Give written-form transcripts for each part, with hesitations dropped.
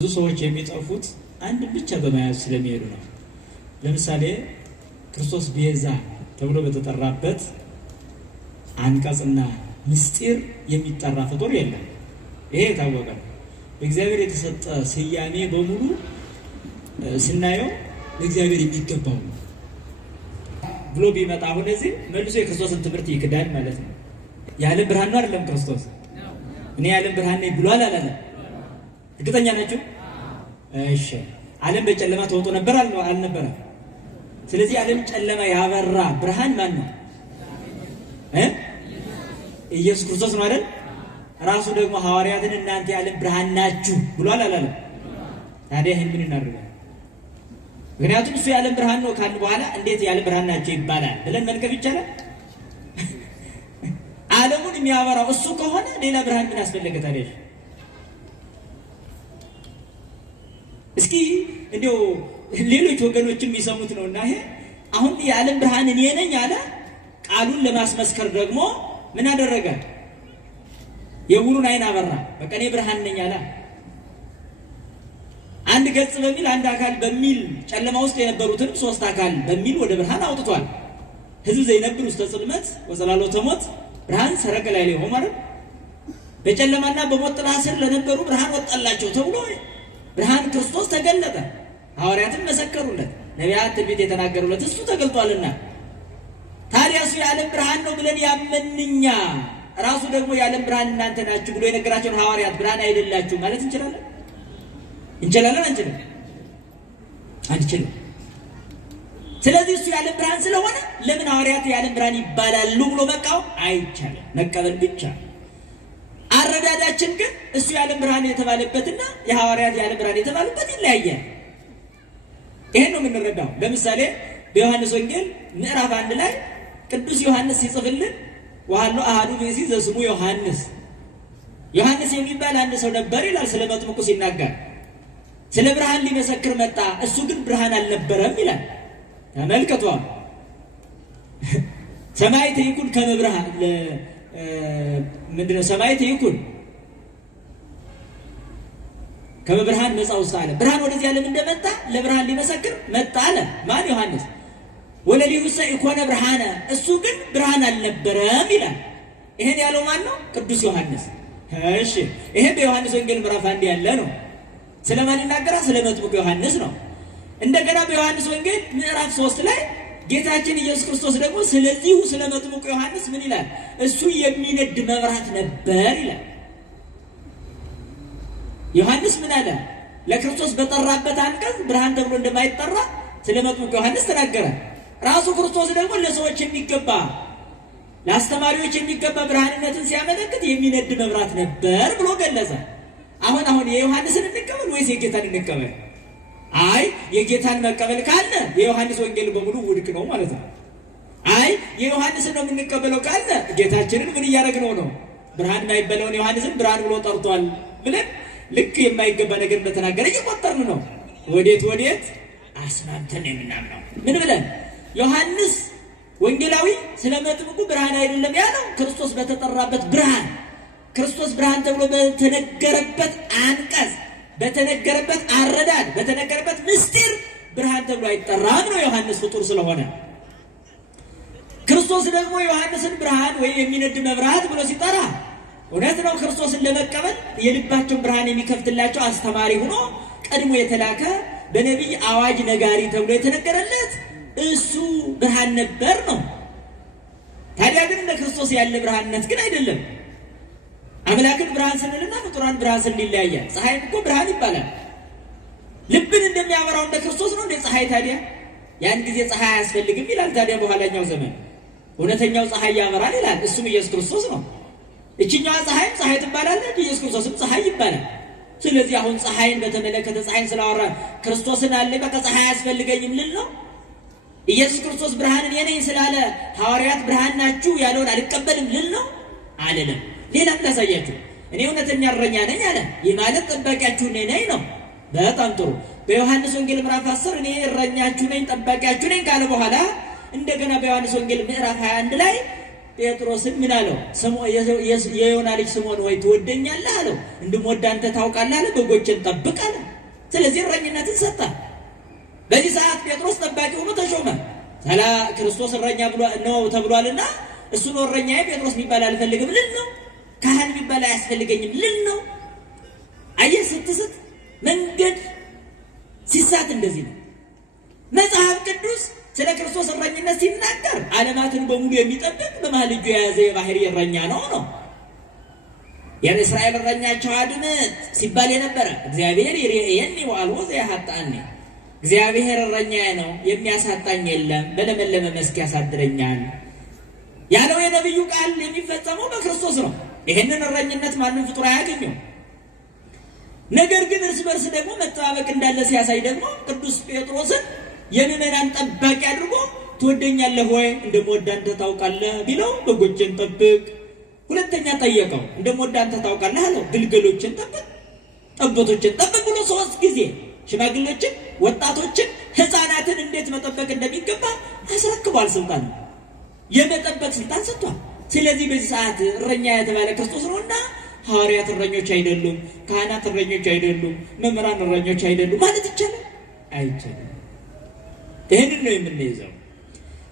ብዙ ሰዎች የሚጠፉት አንድ ብቻ በመያዝ ስለሚሄዱ ነው። ለምሳሌ ክርስቶስ ቤዛ ተብሎ በተጠራበት አንቀጽና ምስጢር የሚጠራ ፍጡር የለም። ይሄ የታወቀ ነው። በእግዚአብሔር የተሰጠ ስያሜ በሙሉ ስናየው ለእግዚአብሔር የሚገባው ነው ብሎ ቢመጣ አሁን እዚህ መልሶ የክርስቶስን ትምህርት ይክዳል ማለት ነው። የዓለም ብርሃን ነው አይደለም ክርስቶስ? እኔ የዓለም ብርሃን ነኝ ብሏል አላለም? እርግጠኛ ናችሁ? እሺ። ዓለም በጨለማ ተውጦ ነበር አልነበረም? ስለዚህ ዓለም ጨለማ ያበራ ብርሃን ማን ነው? ኢየሱስ ክርስቶስ ነው አይደል? ራሱ ደግሞ ሐዋርያትን እናንተ የዓለም ብርሃን ናችሁ ብሏል አላለም? ታዲያ ይሄን ምን እናደርጋለን? ምክንያቱም እሱ የዓለም ብርሃን ነው ካልን በኋላ እንዴት የዓለም ብርሃን ናቸው ይባላል ብለን መንቀፍ ይቻላል? ዓለሙን የሚያበራው እሱ ከሆነ ሌላ ብርሃን ምን አስፈለገ ታዲያ? እስኪ እንዲያው ሌሎች ወገኖችም የሚሰሙት ነውና ይሄ አሁን የዓለም ብርሃን እኔ ነኝ አለ። ቃሉን ለማስመስከር ደግሞ ምን አደረገ? የዕውሩን ዓይን አበራ። በቃ እኔ ብርሃን ነኝ አለ። አንድ ገጽ በሚል አንድ አካል በሚል ጨለማ ውስጥ የነበሩትን ሶስት አካል በሚል ወደ ብርሃን አውጥቷል። ሕዝብ ዘይነብር ውስተ ጽልመት ወጸላሎተ ሞት ብርሃን ሰረቀ ላዕሌሆሙ ማለት በጨለማና በሞት ጥላ ስር ለነበሩ ብርሃን ወጣላቸው ተብሎ ብርሃን ክርስቶስ ተገለጠ። ሐዋርያትን መሰከሩለት፣ ነቢያት ትንቢት የተናገሩለት እሱ ተገልጧልና። ታዲያ እሱ የዓለም ብርሃን ነው ብለን ያመንኛ ራሱ ደግሞ የዓለም ብርሃን እናንተ ናችሁ ብሎ የነገራቸውን ሐዋርያት ብርሃን አይደላችሁ ማለት እንችላለን? እንችላለን? አንችልም። ስለዚህ እሱ የዓለም ብርሃን ስለሆነ ለምን ሐዋርያት የዓለም ብርሃን ይባላሉ ብሎ መቃወም አይቻልም። መቀበል ብቻ። አረዳዳችን ግን እሱ የዓለም ብርሃን የተባለበትና የሐዋርያት የዓለም ብርሃን የተባሉበት ይለያያል። ይሄን ነው የምንረዳው። ለምሳሌ በዮሐንስ ወንጌል ምዕራፍ 1 ላይ ቅዱስ ዮሐንስ ሲጽፍልን ወሃሎ አሐዱ ብእሲ ዘስሙ ዮሐንስ፣ ዮሐንስ የሚባል አንድ ሰው ነበር ይላል ስለ መጥምቁ ሲናገር። ስለ ብርሃን ሊመሰክር መጣ፣ እሱ ግን ብርሃን አልነበረም ይላል። ተመልከቱ። ሰማዕት ይኩን ከመ ብርሃን ምንድነው? ሰማዕት ይኩን ከመ ብርሃን መጻ ውስተ ዓለም፣ ብርሃን ወደዚህ ዓለም እንደመጣ ለብርሃን ሊመሰክር መጣ አለ። ማን? ዮሐንስ። ወለሊሁሰ ኢኮነ ብርሃነ፣ እሱ ግን ብርሃን አልነበረም ይላል። ይሄን ያለው ማን ነው? ቅዱስ ዮሐንስ። እሺ፣ ይሄ በዮሐንስ ወንጌል ምዕራፍ 1 ያለ ነው። ስለማን ይናገራል? ስለ መጥምቁ ዮሐንስ ነው። እንደገና በዮሐንስ ወንጌል ምዕራፍ 3 ላይ ጌታችን ኢየሱስ ክርስቶስ ደግሞ ስለዚሁ ስለ መጥምቁ ዮሐንስ ምን ይላል? እሱ የሚነድ መብራት ነበር ይላል። ዮሐንስ ምን አለ? ለክርስቶስ በጠራበት አንቀጽ ብርሃን ተብሎ እንደማይጠራ ስለ መጥምቁ ዮሐንስ ተናገረ። ራሱ ክርስቶስ ደግሞ ለሰዎች የሚገባ ለአስተማሪዎች የሚገባ ብርሃንነትን ሲያመለክት የሚነድ መብራት ነበር ብሎ ገለጸ። አሁን የዮሐንስን እንቀበል ወይስ የጌታን እንቀበል? አይ የጌታን መቀበል ካለ የዮሐንስ ወንጌል በሙሉ ውድቅ ነው ማለት ነው። አይ የዮሐንስን ነው የምንቀበለው ካለ ጌታችንን ምን እያደረግነው ነው? ብርሃን የማይበለውን ዮሐንስን ብርሃን ብሎ ጠርቷል ብለን ልክ የማይገባ ነገር እንደተናገረ እየቆጠርን ነው። ወዴት አስናንተን የምናምነው ምን ብለን? ዮሐንስ ወንጌላዊ ስለ መጥምቁ ብርሃን አይደለም ያለው ክርስቶስ በተጠራበት ብርሃን፣ ክርስቶስ ብርሃን ተብሎ በተነገረበት አንቀጽ፣ በተነገረበት አረዳድ፣ በተነገረበት ምስጢር ብርሃን ተብሎ አይጠራም ነው ዮሐንስ ፍጡር ስለሆነ። ክርስቶስ ደግሞ ዮሐንስን ብርሃን ወይም የሚነድ መብራት ብሎ ሲጠራ እውነት ነው። ክርስቶስን ለመቀበል የልባቸውን ብርሃን የሚከፍትላቸው አስተማሪ ሆኖ ቀድሞ የተላከ በነቢይ አዋጅ ነጋሪ ተብሎ የተነገረለት እሱ ብርሃን ነበር ነው። ታዲያ ግን እንደ ክርስቶስ ያለ ብርሃንነት ግን አይደለም። አምላክን ብርሃን ስንልና ፍጡራን ብርሃን ስንል ይለያያል። ፀሐይም እኮ ብርሃን ይባላል። ልብን እንደሚያበራው እንደ ክርስቶስ ነው እንደ ፀሐይ። ታዲያ ያን ጊዜ ፀሐይ አያስፈልግም ይላል። ታዲያ በኋላኛው ዘመን እውነተኛው ፀሐይ ያበራል ይላል። እሱም ኢየሱስ ክርስቶስ ነው። እችኛዋ ፀሐይም ፀሐይ ትባላለች፣ ኢየሱስ ክርስቶስም ፀሐይ ይባላል። ስለዚህ አሁን ፀሐይን በተመለከተ ፀሐይን ስላወራ ክርስቶስን አለ በቃ ፀሐይ አያስፈልገኝም ልል ነው? ኢየሱስ ክርስቶስ ብርሃን እኔ ነኝ ስላለ ሐዋርያት ብርሃን ናችሁ ያለውን አልቀበልም ልል ነው? አይደለም። ሌላም ላሳያችሁ። እኔ እውነተኛ እረኛ ነኝ አለ። ይህ ማለት ጠባቂያችሁ እኔ ነኝ ነው። በጣም ጥሩ። በዮሐንስ ወንጌል ምዕራፍ 10 እኔ እረኛችሁ ነኝ ጠባቂያችሁ ነኝ ካለ በኋላ እንደገና በዮሐንስ ወንጌል ምዕራፍ 21 ላይ ጴጥሮስን ምን አለው? የዮና ልጅ ስምዖን ሆይ ትወደኛለህ አለው። እንድምወድ አንተ ታውቃለህ አለ። በጎችን ጠብቅ አለ። ስለዚህ እረኝነትን ሰጠ። በዚህ ሰዓት ጴጥሮስ ጠባቂ ሆኖ ተሾመ። ክርስቶስ እረኛ ነው ተብሏልና እሱ ነው እረኛዬ። ጴጥሮስ የሚባል አልፈልግም ልል ነው። ካህን የሚባል አያስፈልገኝም ልል ነው። አየህ፣ ስትስት መንገድ ሲሳት እንደዚህ ነው። መጽሐፍ ቅዱስ ስለ ክርስቶስ እረኝነት ሲናገር ዓለማትን በሙሉ የሚጠብቅ በመሃል እጁ የያዘ የባህሪ እረኛ ነው። የእስራኤል እረኛቸው አድምጥ ሲባል የነበረ እግዚአብሔር ይርኤየኒ ወአልቦ ዘያሳጣኒ፣ እግዚአብሔር እረኛዬ ነው የሚያሳጣኝ የለም፣ በለመለመ መስክ ያሳድረኛል ያለው የነብዩ ቃል የሚፈጸመው በክርስቶስ ነው። ይሄንን እረኝነት ማንም ፍጡር አያገኘው። ነገር ግን እርስ በርስ ደግሞ መተባበቅ እንዳለ ሲያሳይ ደግሞ ቅዱስ ጴጥሮስን የምዕመናን ጠባቂ አድርጎ ትወደኛለህ ወይ? እንደምወድ አንተ ታውቃለህ ቢለው በጎችን ጠብቅ። ሁለተኛ ጠየቀው፣ እንደምወድ አንተ ታውቃለህ አለው። ግልገሎችን ጠብቅ፣ ጠቦቶችን ጠብቅ ብሎ 3 ጊዜ ሽማግሌዎችን፣ ወጣቶችን፣ ሕፃናትን እንዴት መጠበቅ እንደሚገባ አስረክቧል። ስልጣን የመጠበቅ ስልጣን ሰጥቷል። ስለዚህ በዚህ ሰዓት እረኛ የተባለ ክርስቶስ ነውና ሐዋርያት እረኞች አይደሉም፣ ካህናት እረኞች አይደሉም፣ መምህራን እረኞች አይደሉም ማለት ይቻላል? አይቻልም። ይህንን ነው የምንይዘው።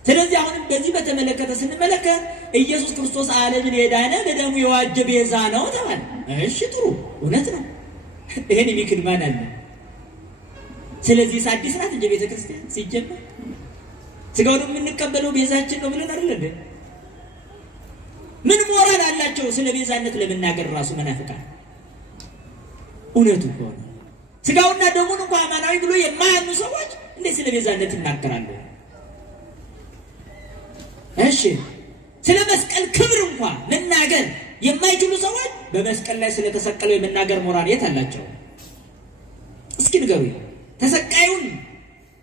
ስለዚህ አሁንም በዚህ በተመለከተ ስንመለከት ኢየሱስ ክርስቶስ ዓለምን የዳነ በደሙ የዋጀ ቤዛ ነው ተባለ። እሺ ጥሩ፣ እውነት ነው። ይሄን የሚክድ ማን አለ? ስለዚህ አዲስ ናት እንጂ ቤተክርስቲያን ሲጀመር ስጋውን የምንቀበለው ቤዛችን ነው ብለን አይደል እንዴ? ምን ሞራል አላቸው ስለ ቤዛነት ለመናገር ራሱ መናፍቃን? እውነቱ ሆነ ስጋውና ደሙን እንኳን አማናዊ ብሎ የማያምኑ ሰዎች እንዴት ስለ ቤዛነት ይናገራሉ? እሺ ስለ መስቀል ክብር እንኳን መናገር የማይችሉ ሰዎች በመስቀል ላይ ስለተሰቀለው የመናገር ሞራል የት አላቸው? እስኪ ንገሩኝ። ተሰቃዩን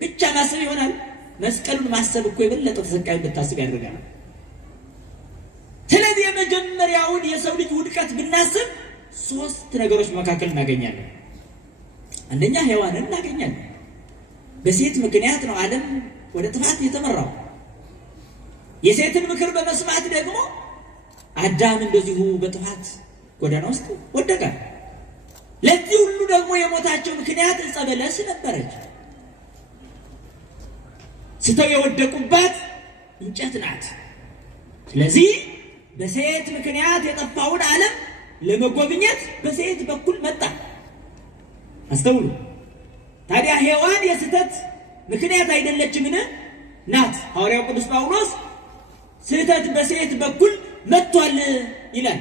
ብቻ ማሰብ ይሆናል? መስቀሉን ማሰብ እኮ የበለጠ ተሰቃዩን ብታስብ ያደርጋል። ስለዚህ የመጀመሪያውን የሰው ልጅ ውድቀት ብናስብ 3 ነገሮች መካከል እናገኛለን። አንደኛ ሔዋንን እናገኛለን። በሴት ምክንያት ነው ዓለም ወደ ጥፋት የተመራው። የሴትን ምክር በመስማት ደግሞ አዳም እንደዚሁ በጥፋት ጎዳና ውስጥ ወደቀ። ለዚህ ሁሉ ደግሞ የሞታቸው ምክንያት ዕፀ በለስ ነበረች። ስተው የወደቁባት እንጨት ናት። ስለዚህ በሴት ምክንያት የጠፋውን ዓለም ለመጎብኘት በሴት በኩል መጣ። አስተውሉ። ታዲያ ሔዋን የስህተት ምክንያት አይደለችምን? ናት። ሐዋርያው ቅዱስ ጳውሎስ ስህተት በሴት በኩል መጥቷል ይላል።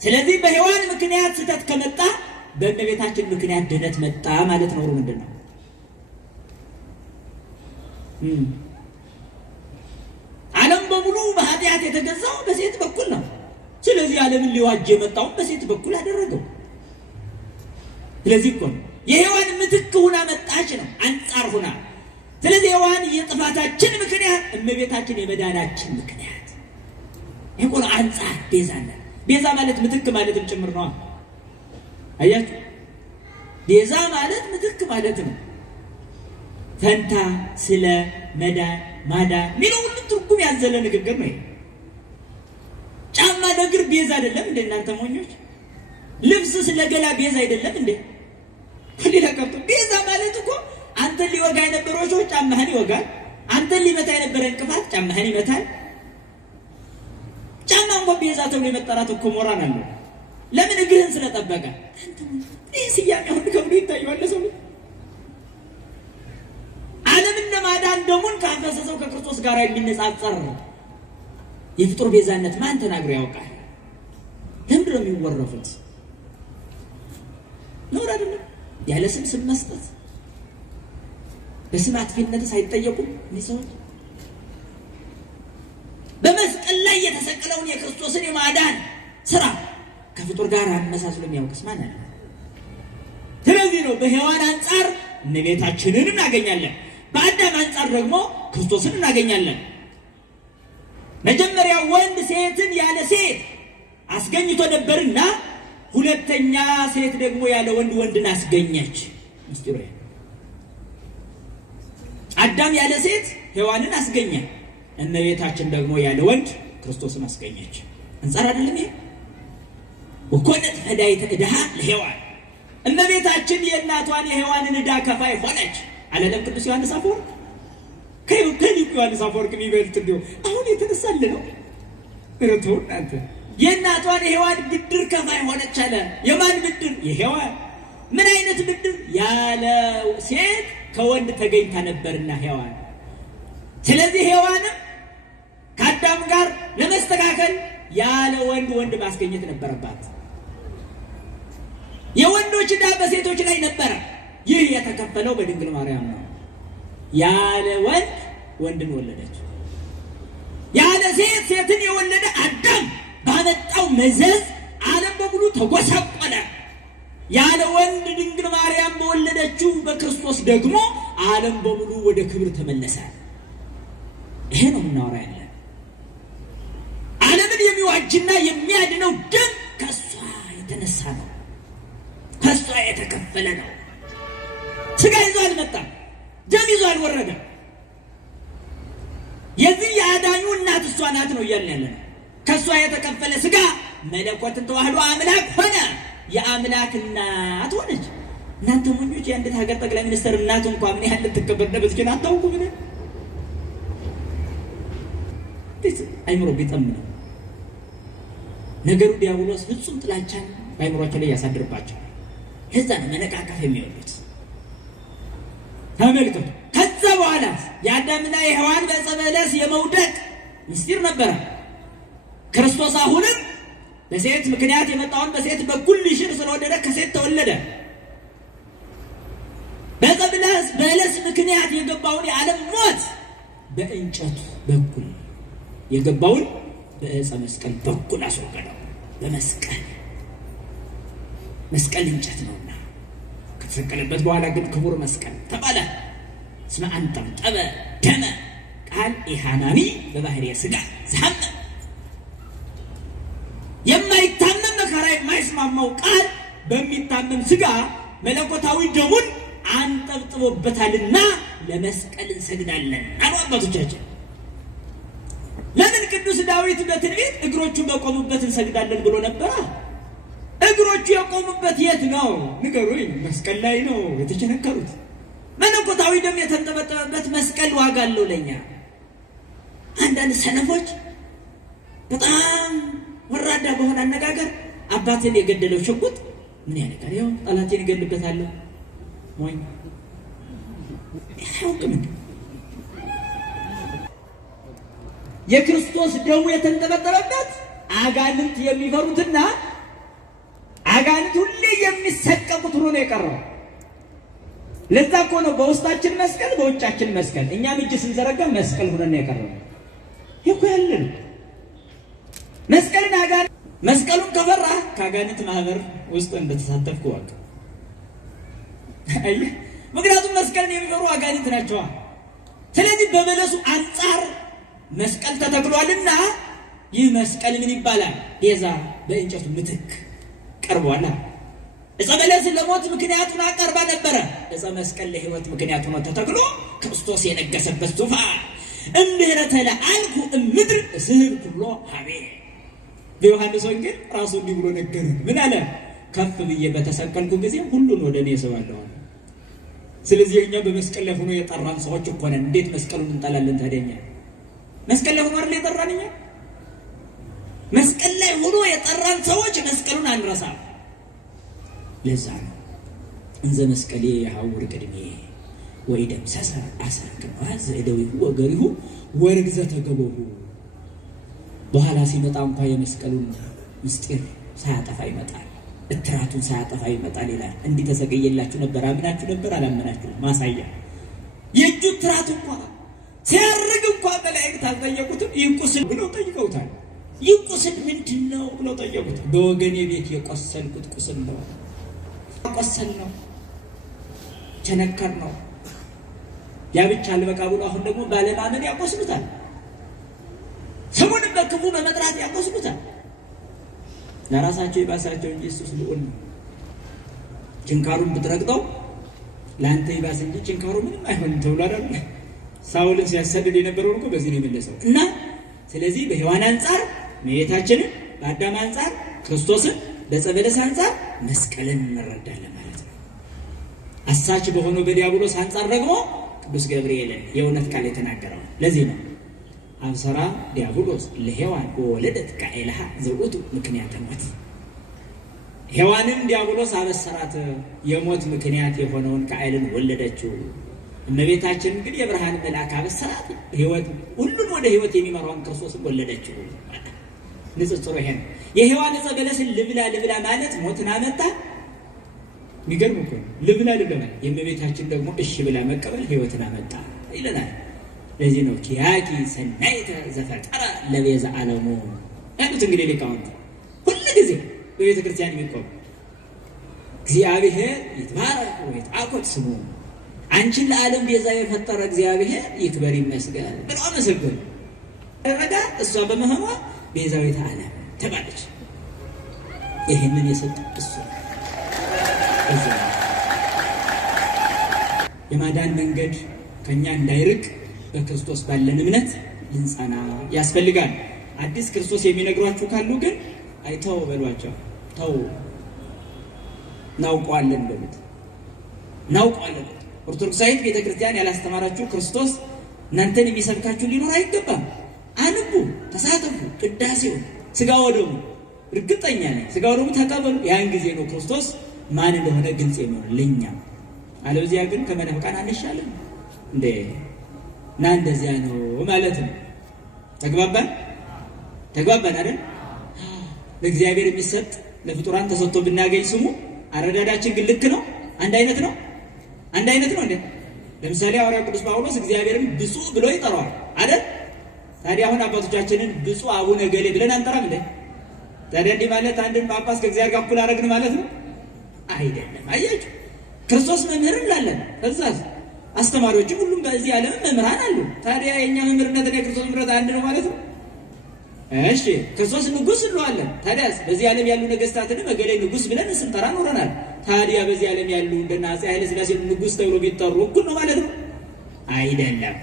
ስለዚህ በሔዋን ምክንያት ስህተት ከመጣ በእመቤታችን ምክንያት ድነት መጣ ማለት ነው። ምንድን ነው? ዓለም በሙሉ በኃጢአት የተገዛው በሴት በኩል ነው። ስለዚህ ዓለምን ሊዋጅ የመጣውን በሴት በኩል አደረገው። ስለዚህ እኮ የሔዋን ምትክ ሁና መጣች ነው፣ አንጻር ሁና። ስለዚህ ሔዋን የጥፋታችን ምክንያት፣ እመቤታችን የመዳናችን ምክንያት። ይሄ ነው አንጻር ቤዛነት። ቤዛ ማለት ምትክ ማለትም ጭምር ነው። አያችሁ፣ ቤዛ ማለት ምትክ ማለት ነው። ፈንታ፣ ስለ፣ መዳን፣ ማዳን ሚለው ሁሉ ትርጉም ያዘለ ንግግር ነው። ጫማ ለእግር ቤዛ አይደለም እንዴ እናንተ ሞኞች? ልብስ ስለገላ ቤዛ አይደለም እንዴ? ሌላ ቀርቶ ቤዛ ማለት እኮ አንተን ሊወጋ የነበረው ሰው ጫማህን ይወጋል። አንተን ሊመታ የነበረ እንቅፋት ጫማህን ይመታል። ጫማ እንኳን ቤዛ ተብሎ የመጠራት እኮ ሞራል አለው። ለምን? እግርህን ስለጠበቀ። ይህ ስያሜ አሁን ከብሎ ይታየዋል ሰው። ዓለምን ለማዳን ደሙን ካፈሰሰው ከክርስቶስ ጋር የሚነጻጸር የፍጡር ቤዛነት ማን ተናግሮ ያውቃል? ለምንድን ነው የሚወረፉት? ኖር አይደለም ያለ ስም መስጠት፣ በስም አጥፊነት ሳይጠየቁ ሰዎች በመስቀል ላይ የተሰቀለውን የክርስቶስን የማዳን ስራ ከፍጡር ጋር አመሳስሎ የሚያውቅስ ማን አለ? ስለዚህ ነው በሔዋን አንጻር እመቤታችንን እናገኛለን፣ በአዳም አንጻር ደግሞ ክርስቶስን እናገኛለን። መጀመሪያ ወንድ ሴትን ያለ ሴት አስገኝቶ ነበርና ሁለተኛ ሴት ደግሞ ያለ ወንድ ወንድን አስገኘች። ምስጢሩ አዳም ያለ ሴት ሔዋንን አስገኘ። እመቤታችን ደግሞ ያለ ወንድ ክርስቶስን አስገኘች። አንጻር አይደለም ይሄ ወኮነት ፈዳይተ ዕዳሃ ለሔዋን እመቤታችን የእናቷን የሔዋንን ዕዳ ከፋይ ሆነች አለለም ቅዱስ ዮሐንስ አፈወርቅ። ከሊቁ ዮሐንስ አፈወርቅ የሚበልጥ እንዲሁ አሁን የተነሳል ነው ረተው እናንተ የእናቷን የሔዋን ብድር ከፋይ ሆነች አለ። የማን ብድር? የሔዋን። ምን አይነት ብድር? ያለ ሴት ከወንድ ተገኝታ ነበርና ሔዋን። ስለዚህ ሔዋንም ከአዳም ጋር ለመስተካከል ያለ ወንድ ማስገኘት ነበረባት። የወንዶች ዕዳ በሴቶች ላይ ነበረ። ይህ የተከፈለው በድንግል ማርያም ነው። ያለ ወንድን ወለደች። ያለ ሴትን የወለደ አዳም ባመጣው መዘዝ ዓለም በሙሉ ተጎሳቆለ። ያለ ወንድ ድንግል ማርያም በወለደችው በክርስቶስ ደግሞ ዓለም በሙሉ ወደ ክብር ተመለሰ። ይሄ ነው የምናወራ ያለ። ዓለምን የሚዋጅና የሚያድነው ደም ከሷ የተነሳ ነው። ከሷ የተከፈለ ነው። ስጋ ይዞ አልመጣም። ደም ይዞ አልወረደም። የዚህ የአዳኙ እናት እሷ ናት ነው እያልን ያለ ነው። ከሷ የተከፈለ ስጋ መለኮትን ተዋህዶ አምላክ ሆነ። የአምላክ እናት ሆነች። እናንተ ሞኞች የአንዲት ሀገር ጠቅላይ ሚኒስትር እናቱ እንኳን ምን ያህል ልትከበር እንደምትችል አታውቁም? ምን አይምሮ ቢጠም ነው ነገሩ። ዲያብሎስ ፍጹም ጥላቻን በአይምሮአቸው ላይ ያሳድርባቸው። ለዛ ነው መነቃቀፍ የሚወዱት። ተመልከቱ። ከዛ በኋላ የአዳምና የሔዋን በዕፀ በለስ የመውደቅ ምስጢር ነበረ። ክርስቶስ አሁንም በሴት ምክንያት የመጣውን በሴት በኩል ሊሽር ስለወደደ ከሴት ተወለደ። በዕፀ በለስ ምክንያት የገባውን የዓለም ሞት በእንጨቱ በኩል የገባውን በዕፀ መስቀል በኩል አስወገደው። በመስቀል እንጨት ነውና ከተሰቀለበት በኋላ ግን ክቡር መስቀል ተባለ። እስመ አንጠብጠበ ደመ ቃል ኢሃናኒ በባህርየ ሥጋ ዘሐመ የማይታመን መከራ የማይስማማው ቃል በሚታመን ሥጋ መለኮታዊ ደሙን አንጠብጥቦበታልና ለመስቀል እንሰግዳለን አሉ አባቶቻችን። ለምን ቅዱስ ዳዊት በትንቢት እግሮቹ በቆሙበት እንሰግዳለን ብሎ ነበረ? እግሮቹ የቆሙበት የት ነው ንገሩኝ? መስቀል ላይ ነው የተቸነከሩት። መለኮታዊ ደም የተንጠበጠበበት መስቀል ዋጋ አለው ለኛ። አንዳንድ ሰነፎች በጣም ወራዳ በሆነ አነጋገር አባቴን የገደለው ሽጉጥ ምን ያነቃል? ያው ጠላቴን እገልበታለሁ ሞኝ ያውቅም። የክርስቶስ ደሙ የተንጠበጠበበት አጋንንት የሚፈሩትና አጋንንት ሁሌ የሚሰቀቁት ሆኖ ነው የቀረው። ለዛ እኮ ነው በውስጣችን መስቀል በውጫችን መስቀል፣ እኛም እጅ ስንዘረጋ መስቀል ሆነን ነው የቀረው። ይሄ ያለን መስቀልን አጋንንት መስቀሉን ከፈራ ከአጋንንት ማህበር ውስጥ እንደተሳተፍኩ ወቅ አይ ምክንያቱም መስቀልን የሚፈሩ አጋንንት ናቸው። ስለዚህ በበለሱ አንጻር መስቀል ተተክሏልና ይህ መስቀል ምን ይባላል? ቤዛ በእንጨቱ ምትክ ቀርቧል። ዕፀ በለስ ለሞት ምክንያት ሆና ቀርባ ነበረ። ዕፀ መስቀል ለሕይወት ምክንያት ሆኖ ተተክሎ ክርስቶስ የነገሰበት ዙፋን እምድኅረተ ለአልኩ እምድር እስህብ ኩሎ ሀቤ። በዮሐንስ ወንጌል ራሱ እንዲህ ብሎ ነገረ። ምን አለ? ከፍ ብዬ በተሰቀልኩ ጊዜ ሁሉን ወደ እኔ ስባለሁ። ስለዚህ እኛ በመስቀል ላይ ሆኖ የጠራን ሰዎች እኮ ነን። እንዴት መስቀሉን እንጠላለን ታዲያ? መስቀል ላይ ሆኖ የጠራን እኛ መስቀል ላይ ሆኖ የጠራን ሰዎች መስቀሉን አንረሳም። ለዛ ነው እንዘ መስቀሌ የሐውር ቅድሜ ወይ ደምሰሰ አሰረክባ ዘእደዊሁ ወገሪሁ ወርግዘ ተገበሁ። በኋላ ሲመጣ እንኳ የመስቀሉን ምስጢር ሳያጠፋ ይመጣል፣ እትራቱን ሳያጠፋ ይመጣል ይላል። እንዲህ ተሰቀየላችሁ ነበር፣ አምናችሁ ነበር፣ አላመናችሁ። ማሳያ የእጁ እትራት እንኳ ሲያርግ እንኳ መላእክት አልጠየቁትም። ይቁስል ብለው ጠይቀውታል። ይቁስል ምንድን ነው ብለው ጠየቁት። በወገኔ ቤት የቆሰልኩት ቁስል ነው፣ ቆሰል ነው፣ ቸነከር ነው። ያ ብቻ አልበቃ ብሎ አሁን ደግሞ ባለማመን ያቆስሉታል። ስሙን በክፉ በመጥራት ያቆስሉታል። ለራሳቸው ይባሳቸው እንጂ ኢየሱስ ልዑል ነው። ችንካሩን ብትረግጠው ለአንተ ይባስ እንጂ ችንካሩ ምንም አይሆንም ተብሎ አይደል? ሳውልን ሲያሰድድ የነበረው እኮ በዚህ ነው የመለሰው። እና ስለዚህ በሔዋን አንጻር እመቤታችንን፣ በአዳም አንጻር ክርስቶስን፣ በዕፀ በለስ አንጻር መስቀልን እንረዳለን ማለት ነው። አሳች በሆነው በዲያብሎስ አንጻር ደግሞ ቅዱስ ገብርኤልን የእውነት ቃል የተናገረው ለዚህ ነው። አብሰራ ዲያብሎስ ለሔዋን ወለደት ቃኤልሃ ዘውቱ ምክንያተ ሞት። ሔዋንን ዲያብሎስ አበሰራት፣ የሞት ምክንያት የሆነውን ቃኤልን ወለደችው። እመቤታችን ግን የብርሃን መልአክ አበሰራት፣ ሕይወት ሁሉን ወደ ሕይወት የሚመራውን ክርስቶስን ወለደችው። ንጽጽሩ ይሄ ነው። የሔዋን ዕፀ በለስን ልብላ ማለት ሞትን አመጣ። የሚገርም እኮ ነው። ልብላ የእመቤታችን ደግሞ እሺ ብላ መቀበል ሕይወትን አመጣ ይለናል። ለዚህ ነው ኪያኪ ሰናይተ ዘፈጠረ ለቤዛ ዓለሙ ያሉት እንግዲህ ሊቃውንት ሁሉ ጊዜ በቤተ ክርስቲያን የሚቆሙ እግዚአብሔር ይትባረክ ወይትአኮት ስሙ፣ አንቺን ለዓለም ቤዛ የፈጠረ እግዚአብሔር ይክበር ይመስገን ብለው አመሰገኑ። ረጋ እሷ በመሆኗ ቤዛዊተ ዓለም ተባለች። ይህንን የሰጠ እሱ የማዳን መንገድ ከኛ እንዳይርቅ በክርስቶስ ባለን እምነት ልንጸና ያስፈልጋል። አዲስ ክርስቶስ የሚነግሯችሁ ካሉ ግን አይተው በሏቸው። ተው እናውቀዋለን በሉት። እናውቀዋለን። ኦርቶዶክሳዊት ቤተክርስቲያን ያላስተማራችሁ ክርስቶስ እናንተን የሚሰብካችሁ ሊኖር አይገባም። አንቡ፣ ተሳተፉ። ቅዳሴው ሥጋ ወደሙ እርግጠኛ ነኝ ሥጋ ወደሙ ተቀበሉ። ያን ጊዜ ነው ክርስቶስ ማን እንደሆነ ግልጽ የሚሆን ለኛ። አለበዚያ ግን ከመናፍቃን አንሻለን እንዴ እና እንደዚያ ነው ማለት ነው። ተግባባን አይደል? ለእግዚአብሔር የሚሰጥ ለፍጡራን ተሰጥቶ ብናገኝ ስሙ አረዳዳችን ግን ልክ ነው። አንድ አይነት ነው እንዴ? ለምሳሌ ሐዋርያው ቅዱስ ጳውሎስ እግዚአብሔርን ብፁዕ ብሎ ይጠራዋል አይደል? ታዲያ አሁን አባቶቻችንን ብፁዕ አቡነ ገሌ ብለን አንጠራም እንዴ? ታዲያ እንዲህ ማለት አንድን ጳጳስ ከእግዚአብሔር ጋር እኩል አደረግን ማለት ነው አይደለም። አያችሁ፣ ክርስቶስ መምህር እንላለን። ከዛስ አስተማሪዎችም ሁሉም በዚህ ዓለም መምህራን አሉ። ታዲያ የኛ መምህርነትና የክርስቶስ መምህርነት አንድ ነው ማለት ነው? እሺ፣ ክርስቶስ ንጉሥ እንለዋለን። ታዲያስ በዚህ ዓለም ያሉ ነገስታትን መገሌ ንጉሥ ብለን ስንጠራ ኖረናል። ታዲያ በዚህ ዓለም ያሉ እንደና አፄ ኃይለ ሥላሴ ንጉሥ ተብሎ ቢጠሩ እኩል ነው ማለት ነው? አይደለም።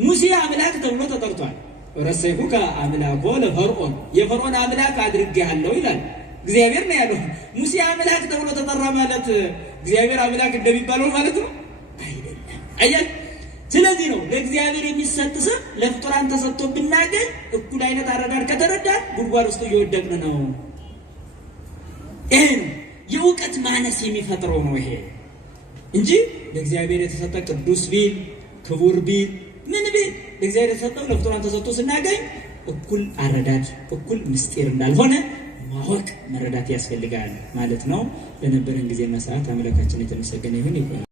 ሙሴ አምላክ ተብሎ ተጠርቷል። ረሰይኩከ አምላኮ ለፈርዖን፣ የፈርዖን አምላክ አድርጌሃለሁ ይላል እግዚአብሔር ነው ያለው። ሙሴ አምላክ ተብሎ ተጠራ ማለት እግዚአብሔር አምላክ እንደሚባለው ማለት ነው? አይደለም። አያል ስለዚህ ነው ለእግዚአብሔር የሚሰጥ ስም ለፍጡራን ተሰጥቶ ብናገኝ እኩል አይነት አረዳድ ከተረዳን ጉድጓድ ውስጥ እየወደቅን ነው። ይሄ ነው የእውቀት ማነስ የሚፈጥረው ነው ይሄ እንጂ ለእግዚአብሔር የተሰጠ ቅዱስ ቢል ክቡር ቢል ምን ቢል ለእግዚአብሔር የተሰጠው ለፍጡራን ተሰጥቶ ስናገኝ እኩል አረዳድ እኩል ምስጢር እንዳልሆነ ማወቅ መረዳት ያስፈልጋል ማለት ነው። ለነበረን ጊዜና ሰዓት አምላካችን የተመሰገነ ይሁን።